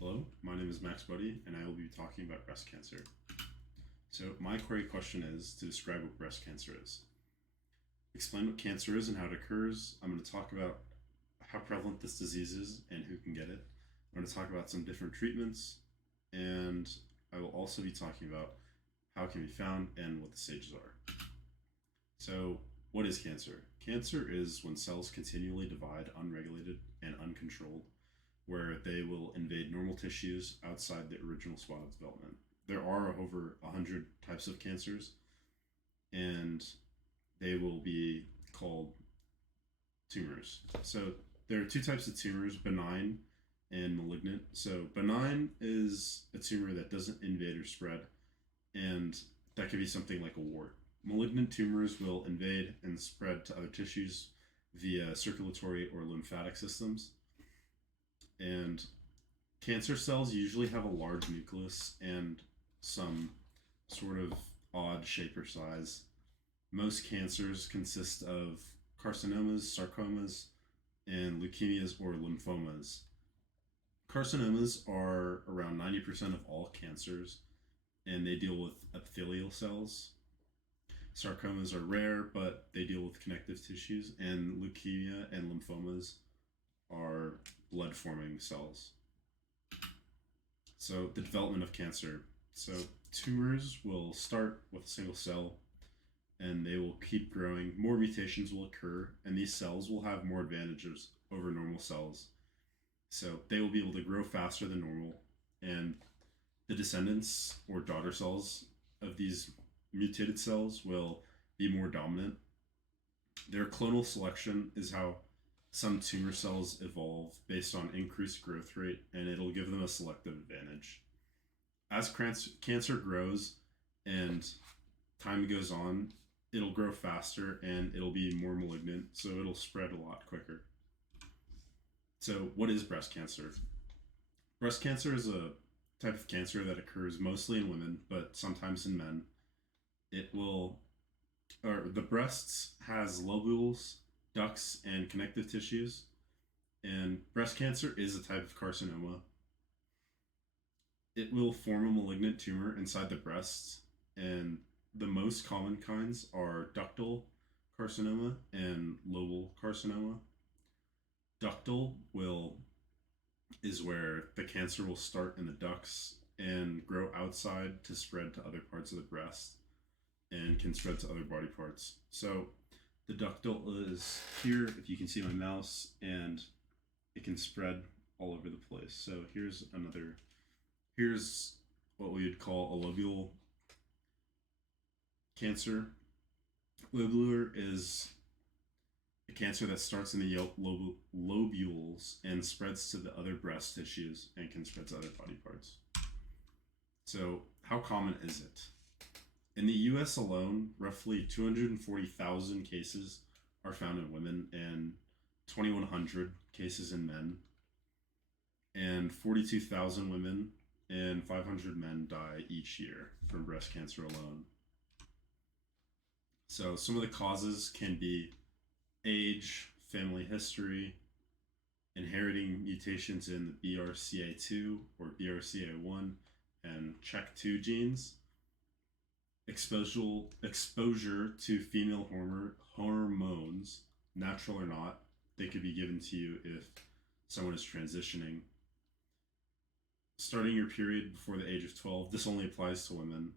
Hello, my name is Max Buddy, and I will be talking about breast cancer. So, my query question is to describe what breast cancer is. Explain what cancer is and how it occurs. I'm going to talk about how prevalent this disease is and who can get it. I'm going to talk about some different treatments, and I will also be talking about how it can be found and what the stages are. So, what is cancer? Cancer is when cells continually divide unregulated and uncontrolled, where they will invade normal tissues outside the original spot of development. There are over 100 types of cancers, and they will be called tumors. So there are two types of tumors: benign and malignant. So benign is a tumor that doesn't invade or spread, and that could be something like a wart. Malignant tumors will invade and spread to other tissues via circulatory or lymphatic systems. And cancer cells usually have a large nucleus and some sort of odd shape or size. Most cancers consist of carcinomas, sarcomas, and leukemias or lymphomas. Carcinomas are around 90% of all cancers, and they deal with epithelial cells. Sarcomas are rare, but they deal with connective tissues, and leukemia and lymphomas are blood forming cells. So, the development of cancer. So, tumors will start with a single cell and they will keep growing. More mutations will occur, and these cells will have more advantages over normal cells. So, they will be able to grow faster than normal, and the descendants or daughter cells of these mutated cells will be more dominant. Their clonal selection is how some tumor cells evolve based on increased growth rate, and it'll give them a selective advantage. As cancer grows and time goes on, it'll grow faster and it'll be more malignant, so it'll spread a lot quicker. So, what is breast cancer? Breast cancer is a type of cancer that occurs mostly in women, but sometimes in men. It will, or the breasts has lobules, ducts, and connective tissues. And breast cancer is a type of carcinoma. It will form a malignant tumor inside the breasts, and the most common kinds are ductal carcinoma and lobal carcinoma. Ductal will is where the cancer will start in the ducts and grow outside to spread to other parts of the breast and can spread to other body parts. So the ductal is here, if you can see my mouse, and it can spread all over the place. So here's what we would call a lobule cancer. Lobular is a cancer that starts in the lobules and spreads to the other breast tissues and can spread to other body parts. So, how common is it? In the US alone, roughly 240,000 cases are found in women and 2,100 cases in men, and 42,000 women and 500 men die each year from breast cancer alone. So, some of the causes can be age, family history, inheriting mutations in the BRCA2 or BRCA1 and CHEK2 genes, exposure to female hormones, natural or not. They could be given to you if someone is transitioning. Starting your period before the age of 12, this only applies to women.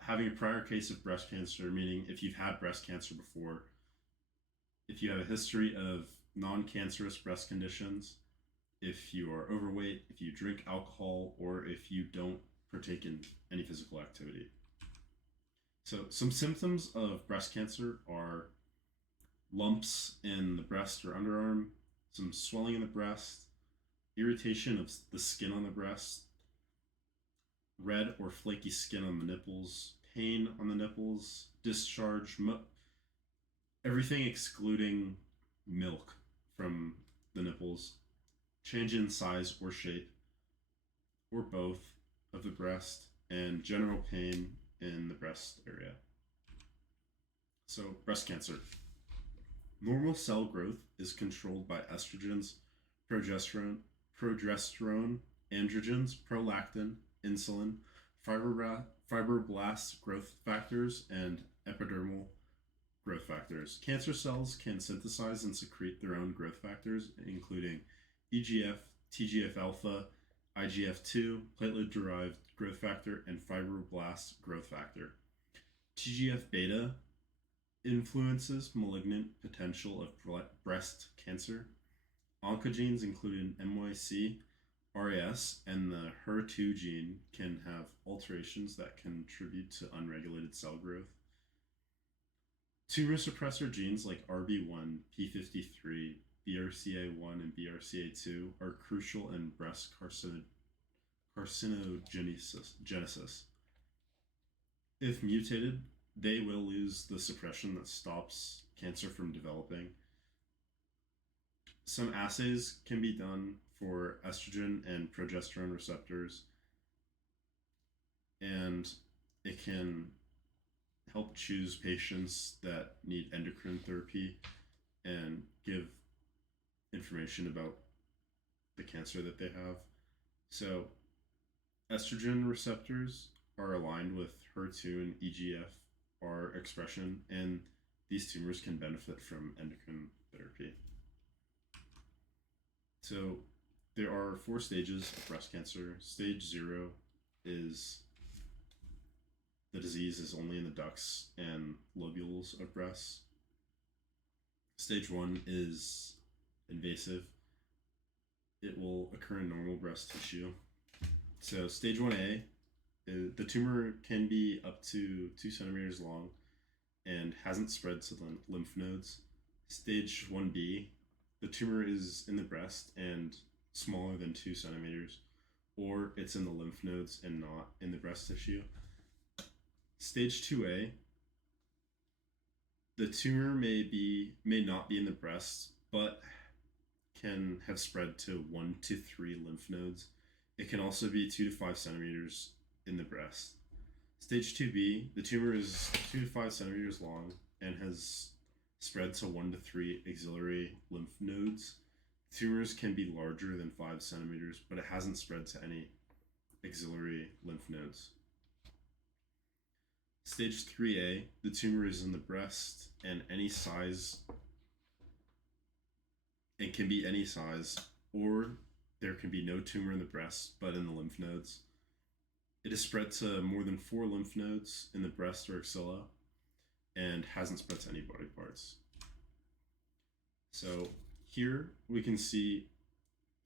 Having a prior case of breast cancer, meaning if you've had breast cancer before, if you have a history of non-cancerous breast conditions, if you are overweight, if you drink alcohol, or if you don't partake in any physical activity. So, some symptoms of breast cancer are lumps in the breast or underarm, some swelling in the breast, irritation of the skin on the breast, red or flaky skin on the nipples, pain on the nipples, discharge, everything excluding milk from the nipples, change in size or shape, or both, of the breast, and general pain in the breast area. So, breast cancer. Normal cell growth is controlled by estrogens, progesterone, progesterone, androgens, prolactin, insulin, fibroblast growth factors, and epidermal growth factors. Cancer cells can synthesize and secrete their own growth factors, including EGF, TGF alpha, IGF2, platelet derived growth factor, and fibroblast growth factor. TGF beta influences malignant potential of breast cancer. Oncogenes, including MYC, RAS, and the HER2 gene, can have alterations that contribute to unregulated cell growth. Tumor suppressor genes like RB1, P53, BRCA1, and BRCA2 are crucial in breast carcinogenesis. If mutated, they will lose the suppression that stops cancer from developing. Some assays can be done for estrogen and progesterone receptors, and it can help choose patients that need endocrine therapy and give information about the cancer that they have. So, estrogen receptors are aligned with HER2 and EGFR expression, and these tumors can benefit from endocrine therapy. So, there are 4 stages of breast cancer. Stage 0 is the disease is only in the ducts and lobules of breasts. Stage 1 is invasive. It will occur in normal breast tissue. So stage 1A, the tumor can be up to 2 centimeters long and hasn't spread to the lymph nodes. Stage 1B, the tumor is in the breast and smaller than 2 centimeters, or it's in the lymph nodes and not in the breast tissue. Stage 2A, the tumor may not be in the breast, but can have spread to 1 to 3 lymph nodes. It can also be 2 to 5 centimeters in the breast. Stage 2B, the tumor is 2 to 5 centimeters long and has spread to 1 to 3 axillary lymph nodes. Tumors can be larger than 5 centimeters, but it hasn't spread to any axillary lymph nodes. Stage 3A, the tumor is in the breast and any size, and can be any size, or there can be no tumor in the breast but in the lymph nodes. It is spread to more than 4 lymph nodes in the breast or axilla and hasn't spread to any body parts. So here we can see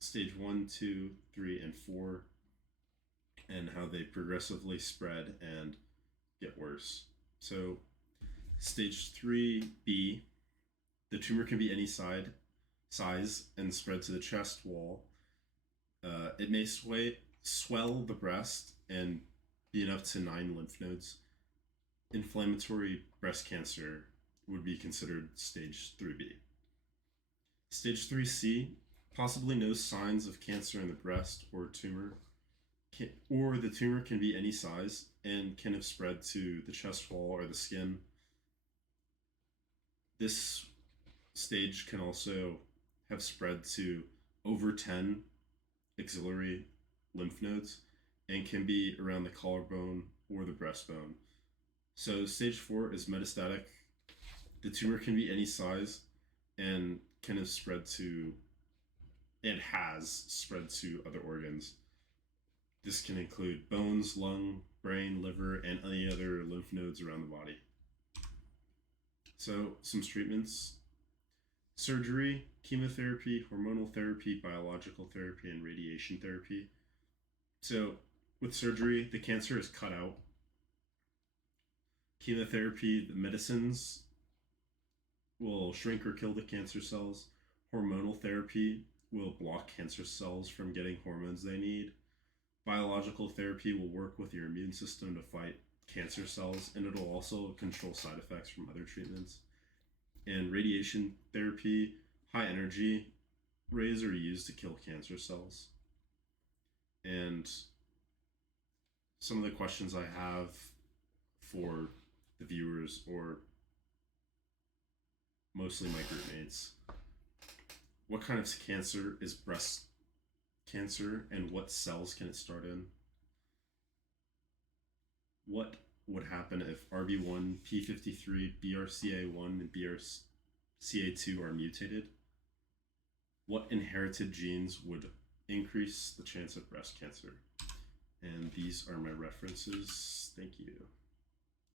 stage 1, 2, 3, and 4 and how they progressively spread and get worse. So stage 3B, the tumor can be any size and spread to the chest wall. It may swell the breast and be enough to 9 lymph nodes. Inflammatory breast cancer would be considered stage 3B. Stage 3C, possibly no signs of cancer in the breast or tumor, or the tumor can be any size and can have spread to the chest wall or the skin. This stage can also have spread to over 10 axillary lymph nodes and can be around the collarbone or the breastbone. So stage 4 is metastatic. The tumor can be any size and can have spread to, and has spread to, other organs. This can include bones, lung, brain, liver, and any other lymph nodes around the body. So some treatments: surgery, chemotherapy, hormonal therapy, biological therapy, and radiation therapy. So with surgery, the cancer is cut out. Chemotherapy, the medicines will shrink or kill the cancer cells. Hormonal therapy will block cancer cells from getting hormones they need. Biological therapy will work with your immune system to fight cancer cells, and it'll also control side effects from other treatments. And radiation therapy, high energy rays are used to kill cancer cells. And some of the questions I have for the viewers, or mostly my group mates: what kind of cancer is breast cancer and what cells can it start in? What would happen if RB1, P53, BRCA1, and BRCA2 are mutated? What inherited genes would increase the chance of breast cancer? And these are my references. Thank you.